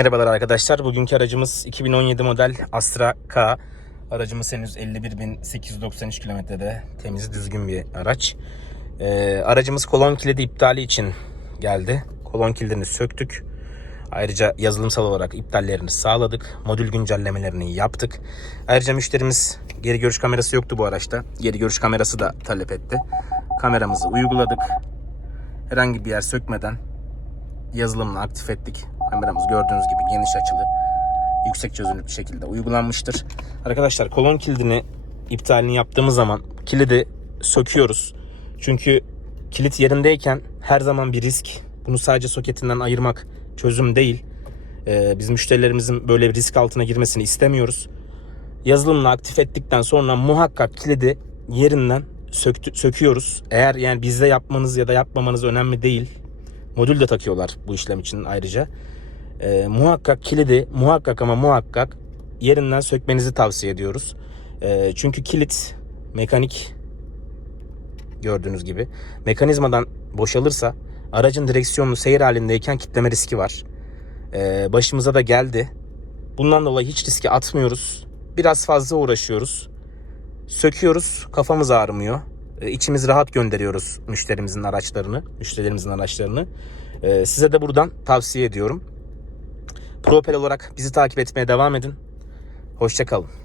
Merhabalar arkadaşlar. Bugünkü aracımız 2017 model Astra K. Aracımız henüz 51.893 kilometrede temiz düzgün bir araç. Ee, aracımız kolon kilidi iptali için geldi. Kolon kilidini söktük. Ayrıca yazılımsal olarak iptallerini sağladık. Modül güncellemelerini yaptık. Ayrıca müşterimiz geri görüş kamerası yoktu bu araçta. Geri görüş kamerası da talep etti. Kameramızı uyguladık. Herhangi bir yer sökmeden yazılımla aktif ettik. Kameramız gördüğünüz gibi geniş açılı, yüksek çözünürlük bir şekilde uygulanmıştır. Arkadaşlar kolon kilidini iptalini yaptığımız zaman kilidi söküyoruz. Çünkü kilit yerindeyken her zaman bir risk. Bunu sadece soketinden ayırmak çözüm değil. Ee, biz müşterilerimizin böyle bir risk altına girmesini istemiyoruz. Yazılımla aktif ettikten sonra muhakkak kilidi yerinden söktü, söküyoruz. Eğer yani bizde yapmanız ya da yapmamanız önemli değil. Modül de takıyorlar bu işlem için ayrıca. Ee, muhakkak kilidi muhakkak ama muhakkak yerinden sökmenizi tavsiye ediyoruz. Ee, çünkü kilit mekanik gördüğünüz gibi mekanizmadan boşalırsa aracın direksiyonunu seyir halindeyken kitleme riski var. Ee, başımıza da geldi. Bundan dolayı hiç riske atmıyoruz. Biraz fazla uğraşıyoruz. Söküyoruz, kafamız ağrımıyor. Ee, içimiz rahat gönderiyoruz müşterimizin araçlarını, müşterilerimizin araçlarını. Size de buradan tavsiye ediyorum. Propel olarak bizi takip etmeye devam edin. Hoşçakalın.